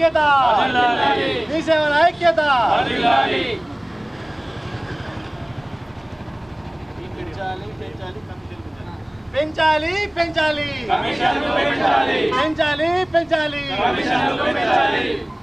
ఐక్యత. మీ సేవల ఐక్యత. పెంచాలి పెంచాలి పెంచాలి. పెంచాలి.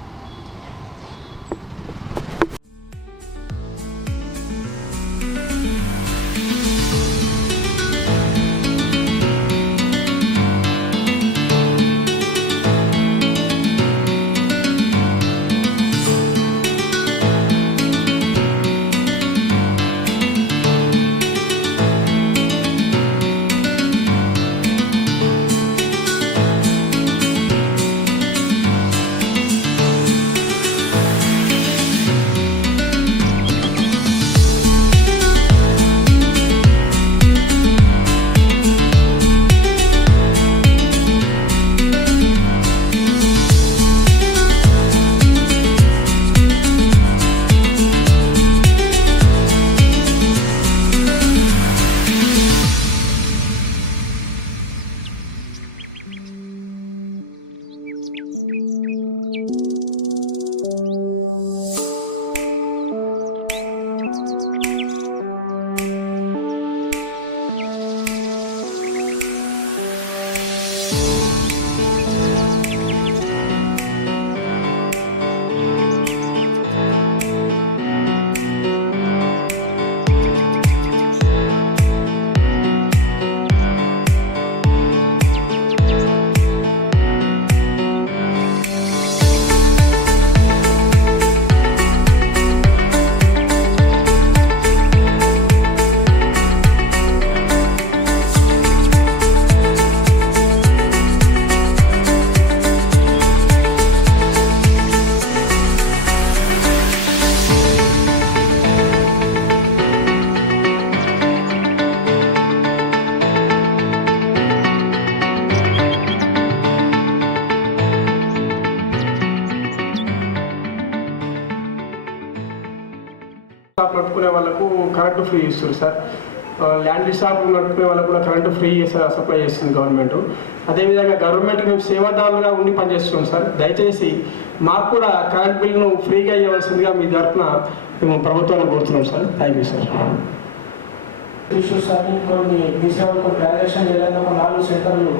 షాప్ నడుపుకునే వాళ్ళకు కరెంటు ఫ్రీ ఇస్తుంది సార్. ల్యాండ్ షాప్ నడుపుకునే వాళ్ళకు కూడా కరెంటు ఫ్రీ స- సప్లై చేస్తుంది గవర్నమెంట్ అదేవిధంగా గవర్నమెంట్ మేము సేవాదారులుగా ఉండి పనిచేస్తున్నాం సార్. దయచేసి మాకు కూడా కరెంట్ బిల్లును ఫ్రీగా ఇవ్వాల్సిందిగా మీ తరఫున మేము ప్రభుత్వాన్ని కోరుతున్నాం sir. Thank you sir issues అని కొన్ని మీ సేవలకు ట్రాన్సాక్షన్ చేయాలని ఒక నాలుగు సెంటర్లు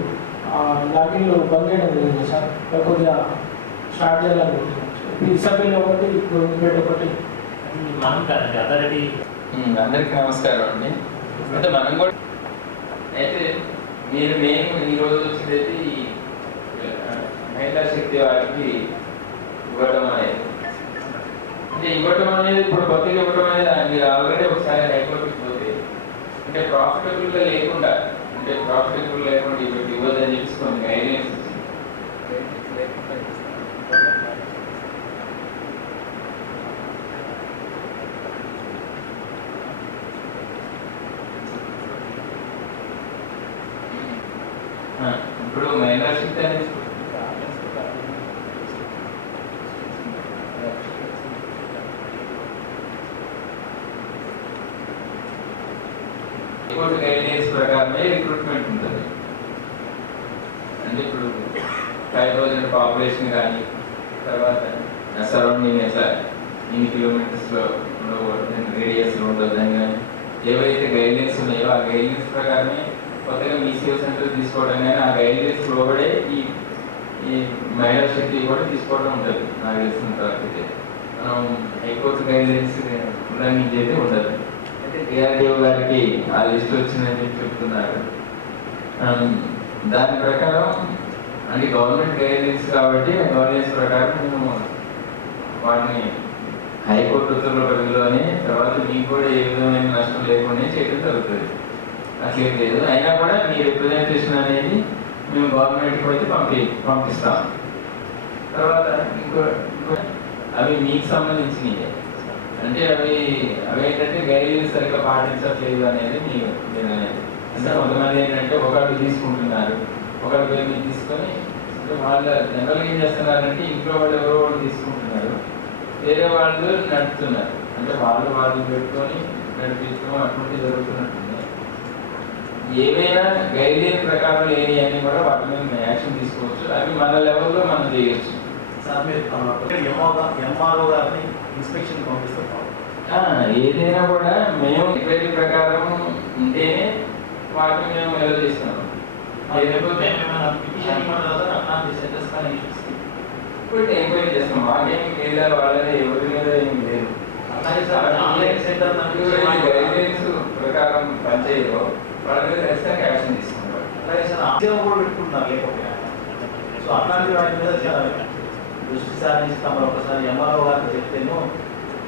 ఆ, లాగిన్లు బంద్ చేయడం జరిగింది సార్. అవి కొద్దిగా స్టార్ట్ చేయాలనుకుంటున్నాం ఈ ఇసబిల్ ఒకటి గవర్నమెంట్ ఒకటి. అందరికీ. నమస్కారం అండి. అంటే మనం కూడా అయితే మీరు మెయిన్ ఈరోజు రోజు వచ్చేది ఈ, మహిళా శక్తి వారికి ఇవ్వడం అనేది. అంటే ఇవ్వడం అనేది ఇప్పుడు బతికి ఇవ్వడం అనేది మీరు ఆల్రెడీ ఒకసారి హైకోర్టుకి పోతే అంటే ప్రాఫిటబుల్గా లేకుండా అంటే ప్రాఫిటబుల్ లేకుండా ఇవ్వద్దని ఇవ్వదని చెప్పి కొన్ని గైడెన్స్ ఇప్పుడు మహిళా శక్తి అనేది కోర్టు గైడ్లైన్స్ ప్రకారమే రిక్రూట్మెంట్ ఉంటుంది. అంటే ఇప్పుడు ఫైవ్ థౌజండ్ పాపులేషన్ కానీ తర్వాత సరౌండింగ్ ఇన్ని కిలోమీటర్స్లో రేడియస్లో ఉండొద్దని కానీ ఏవైతే గైడ్లైన్స్ ఉన్నాయో ఆ గైడ్లైన్స్ ప్రకారమే కొత్తగా మీసీఓ సెంటర్ తీసుకోవడం కానీ ఆ గైడ్లైన్స్ లోబడే ఈ ఈ మహిళా శక్తి కూడా తీసుకోవడం ఉంటుంది నాకు తెలిసిన అయితే. మనం హైకోర్టు గైడ్లైన్స్ ఉల్లంఘించేది ఉండదు. అయితే డిఆర్డిఓ గారికి ఆ లిస్ట్ వచ్చిందని చెప్పి చెప్తున్నారు. దాని ప్రకారం అంటే గవర్నమెంట్ గైడ్లైన్స్ కాబట్టి ఆ గవర్నెన్స్ ప్రకారం మేము వాటిని హైకోర్టు ఉత్తర్వుల పరిధిలోనే తర్వాత మీకు కూడా ఏ విధమైన నష్టం లేకుండా చేయడం జరుగుతుంది. అట్లేం లేదు. అయినా కూడా మీ రిప్రజెంటేషన్ అనేది మేము గవర్నమెంట్కి అయితే పంపి పంపిస్తాం. తర్వాత ఇంకో అవి మీకు సంబంధించినవి అంటే అవి అవి ఏంటంటే గైడ్లు సరిగ్గా పాటించట్లేదు అనేది మీ నిర్ణయం అంటే కొంతమంది ఏంటంటే ఒకళ్ళు తీసుకుంటున్నారు ఒకళ్ళు పేరు మీరు తీసుకొని అంటే వాళ్ళ జనరల్గా ఏం చేస్తున్నారంటే ఇంట్లో వాళ్ళు ఎవరో వాళ్ళు తీసుకుంటున్నారు వేరే వాళ్ళు నడుపుతున్నారు. అంటే వాళ్ళు వాళ్ళు పెట్టుకొని నడిపించడం అటువంటి జరుగుతున్నారు ఏవైనా గైడ్లైన్ ప్రకారం లేని అన్ని కూడా వాటి మీద యాక్షన్ తీసుకోవచ్చు. అవి మన లెవెల్లో మనం చేయొచ్చు. ఆ, ఏదైనా కూడా మేము ఎంక్వైరీ ప్రకారం ఉంటేనే వాటిని మేము ఎలా చేస్తున్నాం లేకపోతే ఇప్పుడు ఎంక్వైరీ చేస్తాం. మాకేం లేదా వాళ్ళది ఎవరి మీద ఏం లేదు. ప్రకారం పనిచేయదు వాళ్ళ మీద ఖచ్చితంగా యాక్షన్ తీసుకుంటాం కూడా పెట్టుకుంటున్నారు లేకపోతే. సో అట్లాంటి వాటి మీద దృష్టి తమరు ఒకసారి ఎంఆర్ఓ గారికి చెప్తేను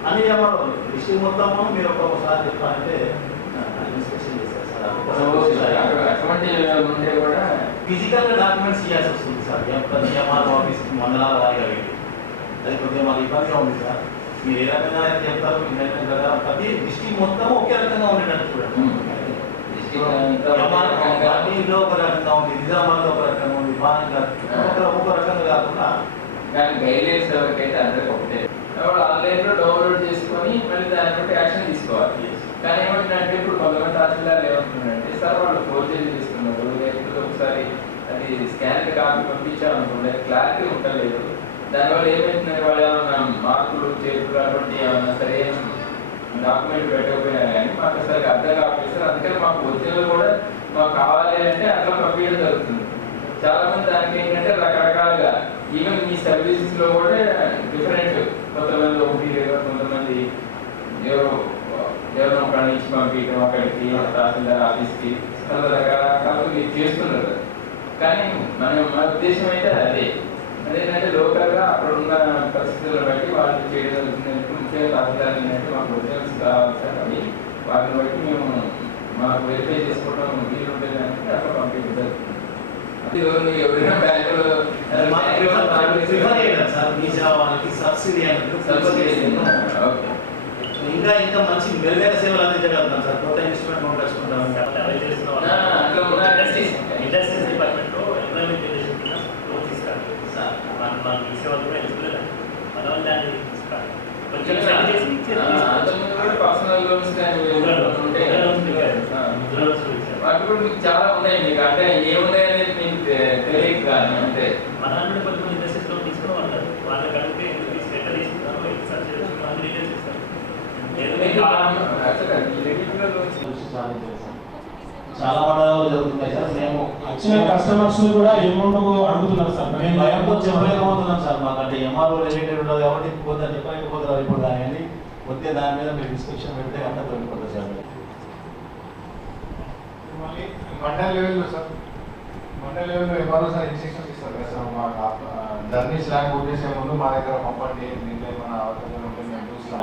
అని ఎంఆర్ఓ డిస్ట్రిక్ట్ మొత్తం మీరు ఒక్కొక్కసారి చెప్పాలంటే ఇన్స్పెక్షన్ సార్. అటువంటి ఉంటే కూడా ఫిజికల్గా డాక్యుమెంట్స్ ఇవ్వాల్సి వస్తుంది సార్. ఎంఆర్ఓ ఆఫీస్ మండలాల వారిగా వెళ్ళి. అది కొద్దిగా మాకు ఇబ్బందిగా ఉంది సార్. మీరు ఏ రకంగా చెప్తారు ప్రతి డిస్ట్రిక్ట్ మొత్తం ఒకే రకంగా ఉండేటట్టు చూడండి డిస్ట్రిక్ట్ అంతా ఒక రకంగా గాంధీలో ఒక రకంగా ఉంది నిజామాబాద్లో ఒక రకంగా ఉంది బాగా ఒక్కొక్క రకంగా కాకుండా కానీ గైడ్లైన్స్ ఎవరికైతే అందరికి ఒకటే. వాళ్ళు ఆన్లైన్లో డౌన్లోడ్ చేసుకొని మళ్ళీ దాన్ని బట్టి యాక్షన్ తీసుకోవాలి. కానీ ఏమంటుందంటే ఇప్పుడు కొంతమంది తహసీల్దార్లు ఏమంటున్నారంటే సార్ వాళ్ళు ఫోర్జరీ చేస్తున్నారు. లేకపోతే ఒకసారి అది స్కాన్ కాపీ పంపించామనుకోండి క్లారిటీ ఉండలేదు దానివల్ల ఏమవుతుందంటే వాళ్ళు ఏమైనా మార్కులు చేతులు అటువంటి ఏమైనా సరైన డాక్యుమెంట్ పెట్టకపోయినా కానీ మాకు అసలు అర్థం కాకపోతే అందుకని మాకు ఒరిజినల్ కూడా మాకు కావాలి అంటే అట్లా పంపించడం జరుగుతుంది. చాలా మంది దానికి ఏంటంటే రకరకాలుగా ఈవెన్ మీ సర్వీసెస్లో కూడా డిఫరెంట్ కొంతమంది ఒకటి లేదా కొంతమంది ఎవరో ఎవరో ఒక నుంచి పంపించడం అక్కడికి తహసీల్దార్ ఆఫీస్కి రకరకాలుగా మీరు చేస్తున్నారు. కానీ మనం మన ఉద్దేశం అయితే అదే. అదేంటంటే లోకల్గా అక్కడ ఉన్న పరిస్థితులను బట్టి వాళ్ళు జరుగుతుంది ముఖ్యంగా తహసీల్దార్ ఏంటంటే మాకు ఒరిజినల్స్ కావాలి సార్ అవి వాటిని బట్టి మేము మాకు వెరిఫై చేసుకోవడం వీలు ఉంటుంది అంటే అక్కడ జరుగుతుంది. అది ఎవరు- ఎవరైనా బ్యాంకులో సబ్సిడీ సబ్సిడీ ఓకే. ఇంకా ఇంకా మంచి మెరుగైన సేవలు అందించగలుగుతాం సార్. కొత్త ఇన్స్ట్రుమెంట్ ఆ, అట్లా ఉన్నారంటే ఇండస్ట్రీస్ డిపార్ట్మెంట్లో ఎంప్లాయ్మెంట్ రిలేషన్ కింద లోన్ తీసుకురాలి సార్ మన మనకి ఇచ్చే వాళ్ళు కూడా ఎలిజిబుల్ మన వాళ్ళు దాన్ని తీసుకురాలి కొంచెం ఆ, స్టడీ చేసి ఇచ్చేది అంతకుముందు కూడా పర్సనల్ లోన్స్ కానీ ఉంటే ఆ, వాటి కూడా మీకు చాలా ఉన్నాయి. మీకు అంటే ఏమున్నాయి అనేది మీకు తెలియదు కానీ అంటే. మన దాంట్లో కొంచెం ఇండస్ట్రీస్ లోన్ తీసుకుని వాళ్ళు వాళ్ళకి అడిగితే ఎందుకు తీసుకు ఎట్లా తీసుకుంటారో ఎక్సార్ చేయొచ్చు అన్ని డీటెయిల్స్ ఇస్తారు చాలా మండలాలు జరుగుతున్నాయి సార్. మేము వచ్చిన కస్టమర్స్ కూడా అమౌంట్ అడుగుతున్నారు సార్. మేము భయంతో చెప్పలేకపోతున్నాం సార్. మాకు అంటే ఎంఆర్ఓ రిలేటెడ్ ఉండదు కాబట్టి పోతే చెప్పలేకపోతున్నారు ఇప్పుడు దాని అనేది వస్తే దాని మీద మీరు డిస్కషన్ పెడితే అంతా తొలగిపోతుంది సార్. మళ్ళీ మండల్ లెవెల్లో సార్. మండల్ లెవెల్లో ఎవరో సార్ ఇన్స్ట్రక్షన్స్ ఇస్తారు కదా సార్. మా జర్నీ స్లాంగ్ కొట్టేసే ముందు మా దగ్గర పంపండి. దీంట్లో ఏమైనా అవకాశం ఉంటే మేము చూస్తాం.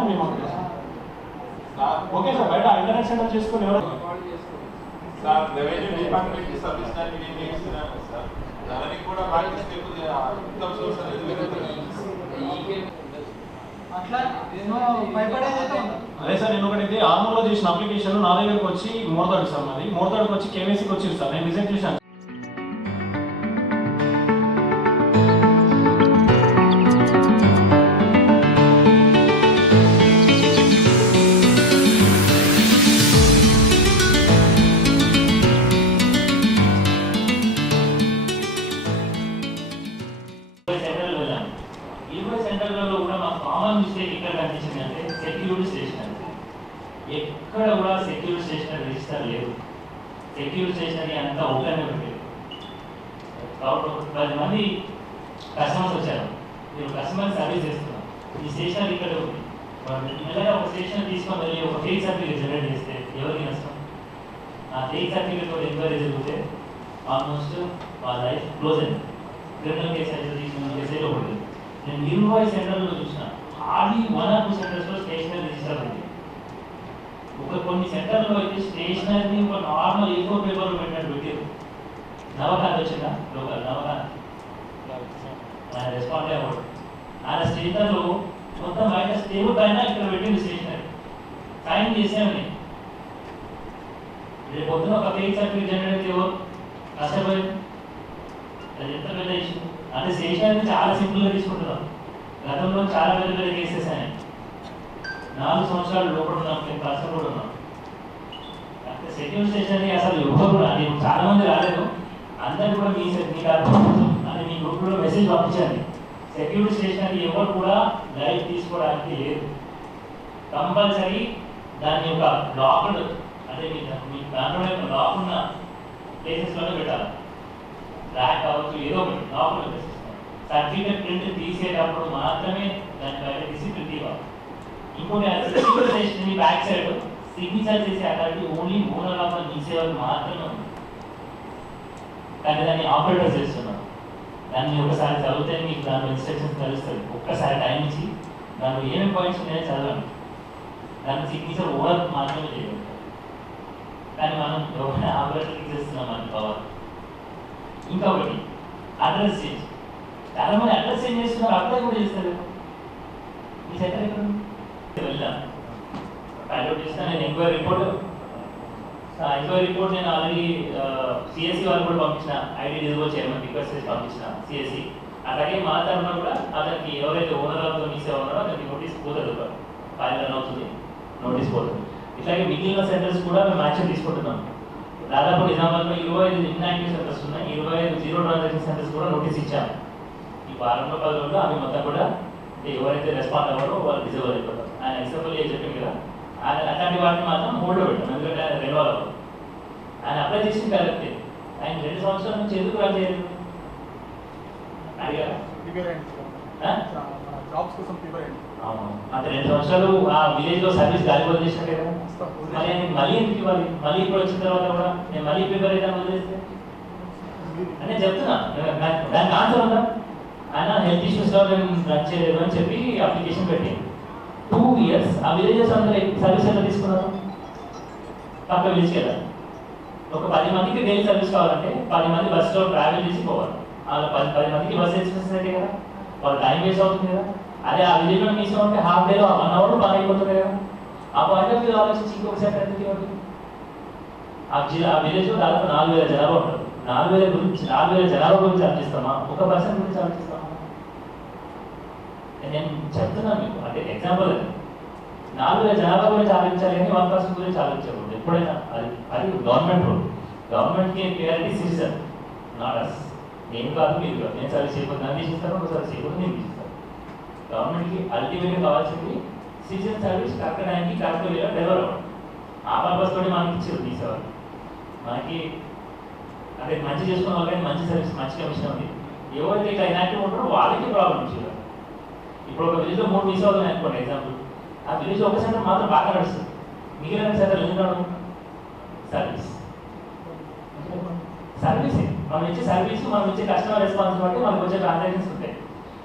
Okay sir. బయట ఇంటర్నెట్ సెంటర్ చేసుకుని ఎవరు సార్ రెవెన్యూ డిపార్ట్మెంట్ నేను ఇస్తున్నాను సార్? దానికి కూడా ఇన్కమ్ సోర్స్ అనేది అదే సార్ నేను ఒకటి ఆర్మూర్లో చేసిన అప్లికేషన్ నా దగ్గరకు వచ్చి మోర్దాడు సార్ నాది మోర్దాడుకు వచ్చి కేవైసీకి వచ్చింది సార్. నేను రిజెక్ట్ చేశాను. అని స్టేషనరీ అంతా ఓపెన్ పెట్టారు కాబట్టి ఒక పది మంది కస్టమర్స్ వచ్చారు. మీరు కస్టమర్ సర్వీస్ చేస్తున్నాను. ఈ స్టేషన్ ఇక్కడ ఉంది. వాళ్ళు ఒక స్టేషన్ తీసుకొని వెళ్ళి ఒక ఫేక్ సర్టిఫికేట్ జనరేట్ చేస్తే ఎవరికి నష్టం? ఆ ఫేక్ సర్టిఫికేట్ కూడా ఎంక్వైరీ జరిగితే ఆల్మోస్ట్ వాళ్ళ లైఫ్ క్లోజ్ అయింది. క్రిమినల్ కేసు అయితే తీసుకున్న కేసు అయితే ఒకటి నేను ఇరవై సెంటర్లో చూసిన హార్డ్లీ వన్ ఆర్ టూ సెంటర్స్లో స్టేషనరీ రిజిస్టర్ అయింది ఇప్పుడు కొన్ని సెంటర్లో అయితే స్టేషనరీ ఒక నార్మల్ ఏకో పేపర్లు పెట్టినట్టు పెట్టారు నవకాంత్ వచ్చిందా? లోకల్ నవకాంత్. ఆయన రెస్పాండ్ అయ్యాడు. ఆయన స్టేషన్లో మొత్తం బయట స్టేబుల్ పైన ఇక్కడ పెట్టింది స్టేషనరీ. సైన్ చేసామని రేపు పొద్దున ఒక ఫేక్ సర్టిఫికేట్ జనరేట్ అయితే ఎవరు కష్టపడి. అది ఎంత పెద్ద ఇష్యూ అంటే స్టేషనరీ చాలా సింపుల్గా తీసుకుంటున్నాం. గతంలో చాలా పెద్ద పెద్ద కేసెస్ అయినాయి. నాలుగు సంవత్సరాలు లోపల ఉన్నాం మేము పర్సన్ కూడా ఉన్నాం అంటే సెక్యూర్ స్టేషనరీ అసలు ఎవరు కూడా. నేను చాలా మంది రాలేదు. అందరు కూడా మీ మీ అని మీ గ్రూప్లో మెసేజ్ పంపించండి సెక్యూరిటీ స్టేషనరీ ఎవరు కూడా లైవ్ తీసుకోవడానికి లేదు. కంపల్సరీ దాని యొక్క లాక్డ్ అంటే మీ మీ దాంట్లో యొక్క లాక్ ఉన్న ప్లేసెస్లోనే పెట్టాలి. ర్యాక్ కావచ్చు ఏదో ఒకటి లాక్లో ప్లేసెస్ సర్టిఫికేట్ ప్రింట్ తీసేటప్పుడు మాత్రమే దాని బయట తీసి ప్రింట్ ఇవ్వాలి ఇంకోటి security station back side signature చేసే అథారిటీ ఓన్లీ ఓనర్ ఆఫ్ మీ సేవలు మాత్రమే కానీ దాన్ని ఆపరేటర్ చేస్తున్నాం దాన్ని ఒకసారి చదివితే మీకు దాని ఇన్స్ట్రక్షన్స్ తెలుస్తుంది ఒక్కసారి టైం ఇచ్చి దాంట్లో ఏమేమి పాయింట్స్ ఉన్నాయో చదవండి. దాని సిగ్నేచర్ ఓవర్ మాత్రమే చేయగలుగుతాం కానీ మనం ఎవరైనా ఆపరేటర్కి చేస్తున్నాం అని పవర్ ఇంకొకటి అడ్రస్ చేంజ్ చాలామంది అడ్రస్ చేంజ్ చేస్తున్నారు అప్లై కూడా చేస్తారు. మీ సెంటర్ ఎక్కడ ఉంది? వెళ్దాం ఫైండ్ నేను ఎంక్వైరీ రిపోర్ట్ ఎంక్వైరీ రిపోర్ట్ నేను ఆల్రెడీ సిఎస్సి వాళ్ళు కూడా పంపించిన ఐడి డిజబో చైర్మన్ రిక్వెస్ట్ చేసి పంపించిన సిఎస్సి అలాగే మా తరఫున కూడా అతనికి ఎవరైతే ఓనర్ ఆఫ్ మిస్ ఉన్నారో అతనికి నోటీస్ పోతుంది ఫైల్ అవుతుంది నోటీస్ పోతుంది ఇట్లాగే మిగిలిన సెంటర్స్ కూడా మేము యాక్షన్ తీసుకుంటున్నాం దాదాపు నిజామాబాద్లో ఇరవై ఐదు ఇన్యాక్టివ్ సెంటర్స్ ఉన్నాయి ఇరవై ఐదు జీరో ట్రాన్సాక్షన్ సెంటర్స్ కూడా నోటీస్ ఇచ్చాము ఈ వారంలో పది అవి మొత్తం కూడా ఎవరైతే రెస్పాండ్ అవ్వరో వాళ్ళు డిజర్వ్ అయిపోతారు. ఆయన ఎక్సెప్ట్ చెప్పింది కదా? ఆయన అట్లాంటి వాటిని మాత్రం హోల్డ్ పెట్టాం ఎందుకంటే ఆయన రెన్యువల్ అవ్వదు ఆయన అప్లై చేసింది కరెక్టే ఆయన రెండు సంవత్సరాల నుంచి ఎందుకు రన్ చేయలేదు? అడిగారా? ఆ? జాబ్స్ కోసం ప్రిపేర్ అయ్యండి అవును. అంటే రెండు సంవత్సరాలు ఆ విలేజ్లో సర్వీస్ గాలిపోతే చేసినట్టే కదా? మరి నేను మళ్ళీ ఎందుకు ఇవ్వాలి? మళ్ళీ ఇప్పుడు వచ్చిన తర్వాత కూడా నేను మళ్ళీ ప్రిపేర్ అయితే వదిలేస్తే? అని నేను చెప్తున్నా. దానికి ఆన్సర్ ఉందా? ఆయన హెల్త్ ఇష్యూస్లో మేము రన్ చేయలేదు అని చెప్పి అప్లికేషన్ పెట్టి టూ ఇయర్స్ ఆ విలేజెస్ అందరూ సర్వీస్ ఎంత తీసుకున్నారు? పక్క విలేజ్కి వెళ్ళాలి. ఒక పది మందికి డైలీ సర్వీస్ కావాలంటే పది మంది బస్సులో ట్రావెల్ చేసి పోవాలి. అలా పది పది మందికి బస్ ఎక్స్ప్రెస్ అయితే కదా? వాళ్ళ టైం వేస్ట్ అవుతుంది కదా? అదే ఆ విలేజ్లో మిస్ అంటే హాఫ్ డేలో వన్ అవర్ పని అయిపోతుంది కదా ఆ పాయింట్ ఆఫ్ వ్యూ ఆలోచించి ఇంకొకసారి ఎందుకు ఇవ్వండి ఆ జిల్లా ఆ విలేజ్లో దాదాపు నాలుగు వేల జనాభా ఉంటారు నాలుగు వేల గురించి నాలుగు వేల జనాభా గురించి ఆలోచిస్తామా? ఒక పర్సన్ గురించి ఆలోచిస్తామా? నేను చెప్తున్నాను మీకు? అంటే ఎగ్జాంపుల్ అది. నాలుగు జనాభా గురించి ఆలోచించాలి కానీ వన్ పర్సన్ గురించి ఆలోచించకూడదు ఎప్పుడైనా అది అది గవర్నమెంట్ రూల్ గవర్నమెంట్కి ప్రియారిటీ సిటిజన్ నాట్ అస్ నేను కాదు మీరు కాదు. నేను సర్వీస్ చేయకుండా నన్ను తీసిస్తాను ఒకసారి చేయకుండా నేను తీసిస్తాను గవర్నమెంట్కి అల్టిమేట్గా కావాల్సింది సిటిజన్ సర్వీస్ కరెక్ట్ టైంకి కరెక్ట్ వేలో డెవలప్ అవ్వడం. ఆ పర్పస్ తోటి మనకి ఇచ్చారు తీసేవారు మనకి అంటే మంచి చేసుకున్న వాళ్ళకి మంచి సర్వీస్ మంచి కమిషన్ ఉంది. ఎవరైతే ఇట్లా ఇనాక్టివ్ ఉంటారో వాళ్ళకి ప్రాబ్లం ఇచ్చారు. ఇప్పుడు ఒక విలేజ్లో మూడు మిస్ అవుతున్నాయి అనుకోండి ఎగ్జాంపుల్ ఆ విలేజ్లో ఒక శాతం మాత్రం బాగా నడుస్తుంది. మిగిలిన శాతం ఎందుకు నడవదు? సర్వీస్ సర్వీస్ మనం ఇచ్చే సర్వీస్ మనం ఇచ్చే కస్టమర్ రెస్పాన్స్ బట్టి మనకు వచ్చే ట్రాన్సాక్షన్స్ ఉంటాయి.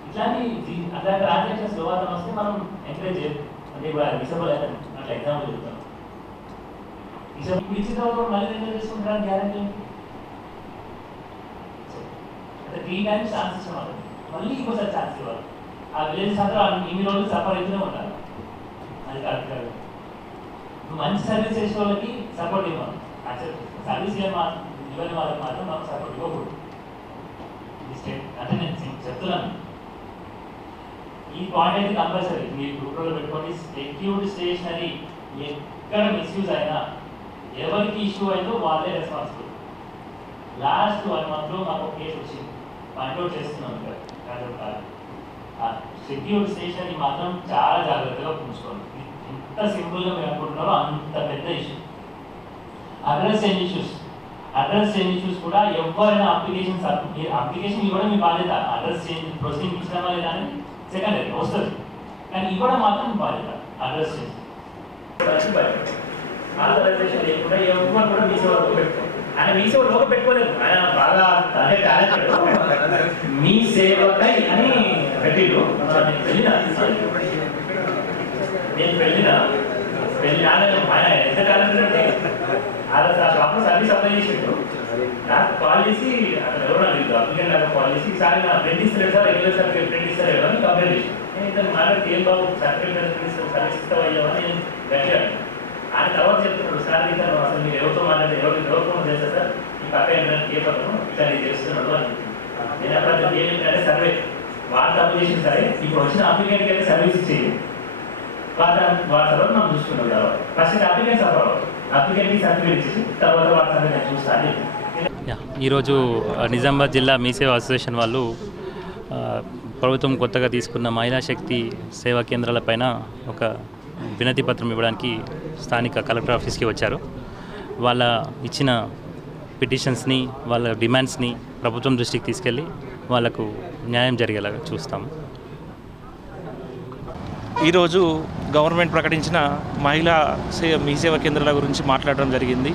ఇట్లాంటి జీ- అట్లాంటి ట్రాన్సాక్షన్స్ వివాదం వస్తే మనం ఎంకరేజ్ చేయాలి. అంటే ఇప్పుడు విసబుల్ అయితే అట్లా ఎగ్జాంపుల్ చెప్తాం ఇచ్చిన తర్వాత మళ్ళీ ఎంకరేజ్ చేసుకుంటారని గ్యారంటీ అంటే త్రీ టైమ్స్ ఛాన్స్ ఇచ్చాం మళ్ళీ ఇంకోసారి ఛాన్స్ ఇవ్వాలి. ఆ విలేజ్ అందరూ ఇన్ని రోజులు సఫర్ అవుతూనే ఉంటారు. అది కరెక్ట్ కాదు. నువ్వు మంచి సర్వీస్ చేసే వాళ్ళకి సపోర్ట్ ఇవ్వాలి సర్వీస్ ఇవ్వని వాళ్ళకి మాత్రం మాకు సపోర్ట్ ఇవ్వకూడదు. అంటే నేను చెప్తున్నాను. ఈ పాయింట్ అయితే కంపల్సరీ. మీ గ్రూప్లో పెట్టుకోండి. సెక్యూర్డ్ స్టేషనరీ ఎక్కడ మిస్యూజ్ అయినా ఎవరికి ఇష్యూ అయిందో వాళ్ళే రెస్పాన్సిబుల్ లాస్ట్ వన్ మంత్లో మాకు ఒక కేసు వచ్చింది. పాయింట్అవుట్ చేస్తున్నాం ఇక్కడ. సెక్యూరిటీ స్టేషనరీ మాత్రం చాలా జాగ్రత్తగా ఉంచుకోండి. ఎంత సింపుల్గా మీరు అనుకుంటున్నారో అంత పెద్ద issue address change issues address change issues కూడా ఎవరైనా అప్లికేషన్ అప్లికేషన్ ఇవ్వడం మీ బాధ్యత. అడ్రస్ చేంజ్ ప్రొసీడింగ్ ఇచ్చినామా లేదా అని సెకండరీ వస్తుంది. కానీ ఇవ్వడం మాత్రం మీ బాధ్యత. అడ్రస్ చేంజ్ ఆథరైజేషన్ లేకుండా ఎవరు కూడా మీ సేవలో పెట్టుకోండి ఆయన మీ సేవలో పెట్టుకోలేదు ఆయన బాగా మీ సేవకై అని పెట్టిండు నేను వెళ్ళినా నేను వెళ్ళినా వెళ్ళి ఆయన ఆయన ఎంత టాలెంటెడ్ అంటే ఆయన షాప్లో సర్వీస్ అప్లై చేసిండు. నాకు కాల్ చేసి అక్కడ ఎవరు నాకు అప్లికెంట్ నాకు కాల్ చేసి సార్ నా ఫ్రెండ్ ఇస్తారు సార్ రెగ్యులర్ సార్ ఫ్రెండ్ ఇస్తారు అని కంప్లైంట్ చేసి నేను ఇతను మాట్లాడితే ఏం బాబు? సర్టిఫికేట్ సర్వీస్ ఇస్తావు అయ్యావా నేను గట్టిగా ఆయన తర్వాత చెప్తున్నాడు సార్ ఇతను అసలు మీరు ఎవరితో మాట్లాడితే ఎవరు ఎవరు ఫోన్ చేస్తారు సార్? ఈ పక్క ఏంటంటే ఏ పక్కను ఇట్లా నేను చేస్తున్నాడు అని. నేను అప్పుడు ఏంటంటే సర్వే వాడు తప్పు చేసిన సరే ఇప్పుడు వచ్చిన అప్లికెంట్కి అయితే సర్వీస్ ఇచ్చేది వాళ్ళ వాళ్ళ తర్వాత మనం చూసుకున్నాం తర్వాత ఫస్ట్ అప్లికెంట్ సఫర్ అవ్వాలి అప్లికెంట్కి సర్టిఫికేట్ ఇచ్చేసి తర్వాత వాళ్ళ సర్వే నేను చూస్తాను ఈరోజు నిజామాబాద్ జిల్లా మీసేవ అసోసియేషన్ వాళ్ళు ప్రభుత్వం కొత్తగా తీసుకున్న మహిళా శక్తి సేవా కేంద్రాలపైన ఒక వినతి పత్రం ఇవ్వడానికి స్థానిక కలెక్టర్ ఆఫీస్కి వచ్చారు. వాళ్ళ ఇచ్చిన పిటిషన్స్ని వాళ్ళ డిమాండ్స్ని ప్రభుత్వం దృష్టికి తీసుకెళ్ళి వాళ్ళకు న్యాయం జరిగేలాగా చూస్తాము. ఈరోజు గవర్నమెంట్ ప్రకటించిన మహిళా సే మీ సేవా కేంద్రాల గురించి మాట్లాడడం జరిగింది.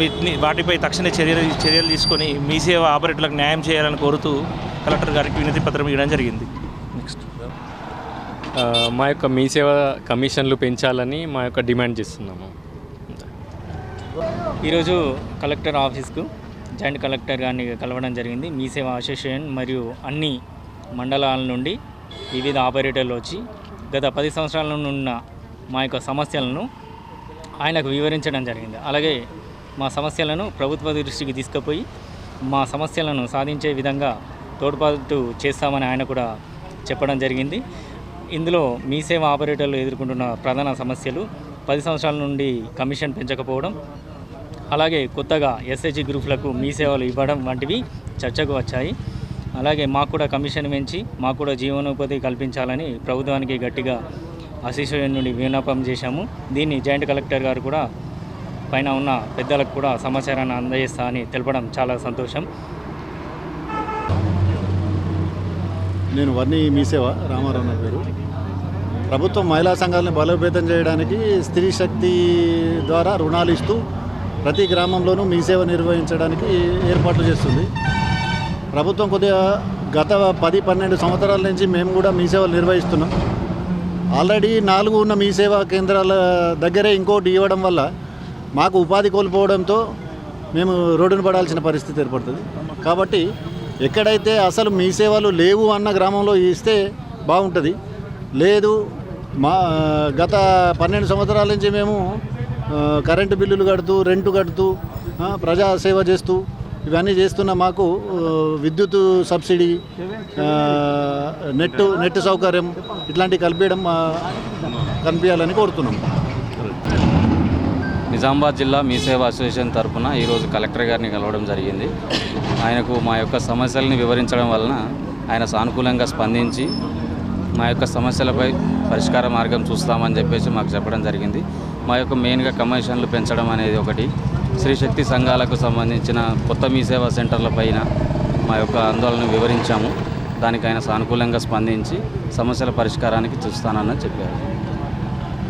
వీటిని వాటిపై తక్షణ చర్యలు చర్యలు తీసుకొని మీ సేవ ఆపరేటర్లకు న్యాయం చేయాలని కోరుతూ కలెక్టర్ గారికి వినతి పత్రం ఇవ్వడం జరిగింది. నెక్స్ట్. మా యొక్క మీ సేవ కమిషన్లు పెంచాలని మా యొక్క డిమాండ్ చేస్తున్నాము. ఈరోజు కలెక్టర్ ఆఫీస్కు జాయింట్ కలెక్టర్ గారిని కలవడం జరిగింది. మీ సేవ అసోసియేషన్ మరియు అన్ని మండలాల నుండి వివిధ ఆపరేటర్లు వచ్చి గత పది సంవత్సరాల నుండి ఉన్న మా యొక్క సమస్యలను ఆయనకు వివరించడం జరిగింది. అలాగే మా సమస్యలను ప్రభుత్వ దృష్టికి తీసుకుపోయి మా సమస్యలను సాధించే విధంగా తోడ్పాటు చేస్తామని ఆయన కూడా చెప్పడం జరిగింది. ఇందులో మీ సేవ ఆపరేటర్లు ఎదుర్కొంటున్న ప్రధాన సమస్యలు పది సంవత్సరాల నుండి కమిషన్ పెంచకపోవడం అలాగే కొత్తగా ఎస్హెచ్ గ్రూప్లకు మీ సేవలు ఇవ్వడం వంటివి చర్చకు వచ్చాయి. అలాగే మాకు కూడా కమిషన్ పెంచి మాకు కూడా జీవనోపాధి కల్పించాలని ప్రభుత్వానికి గట్టిగా అసోసియేషన్ నుండి విన్నపం చేశాము. దీన్ని జాయింట్ కలెక్టర్ గారు కూడా పైన ఉన్న పెద్దలకు కూడా సమాచారాన్ని అందజేస్తా అని తెలపడం చాలా సంతోషం. నేను వర్ణి మీసేవ రామారావు నా పేరు ప్రభుత్వం మహిళా సంఘాలను బలోపేతం చేయడానికి స్త్రీ శక్తి ద్వారా రుణాలు ఇస్తూ ప్రతి గ్రామంలోనూ మీ సేవ నిర్వహించడానికి ఏర్పాట్లు చేస్తుంది. ప్రభుత్వం కొద్దిగా గత పది పన్నెండు సంవత్సరాల నుంచి మేము కూడా మీ సేవలు నిర్వహిస్తున్నాం. ఆల్రెడీ నాలుగు ఉన్న మీ సేవా కేంద్రాల దగ్గరే ఇంకోటి ఇవ్వడం వల్ల మాకు ఉపాధి కోల్పోవడంతో మేము రోడ్డును పడాల్సిన పరిస్థితి ఏర్పడుతుంది. కాబట్టి ఎక్కడైతే అసలు మీ సేవలు లేవు అన్న గ్రామంలో ఇస్తే బాగుంటుంది. లేదు మా గత పన్నెండు సంవత్సరాల నుంచి మేము కరెంటు బిల్లులు కడుతూ రెంటు కడుతూ ప్రజాసేవ ప్రజా సేవ చేస్తూ ఇవన్నీ చేస్తున్న మాకు విద్యుత్ సబ్సిడీ నెట్ నెట్ సౌకర్యం ఇట్లాంటివి కల్పించడం కనిపించాలని కోరుతున్నాం. నిజామాబాద్ జిల్లా మీ సేవ అసోసియేషన్ తరఫున ఈరోజు కలెక్టర్ గారిని కలవడం జరిగింది. ఆయనకు మా యొక్క సమస్యల్ని వివరించడం వలన ఆయన సానుకూలంగా స్పందించి మా యొక్క సమస్యలపై పరిష్కార మార్గం చూస్తామని చెప్పేసి మాకు చెప్పడం జరిగింది. మా యొక్క మెయిన్గా కమిషన్లు పెంచడం అనేది ఒకటి. శ్రీశక్తి సంఘాలకు సంబంధించిన కొత్త మీ సేవా సెంటర్ల పైన మా యొక్క ఆందోళన వివరించాము. దానికైనా సానుకూలంగా స్పందించి సమస్యల పరిష్కారానికి చూస్తానని చెప్పారు.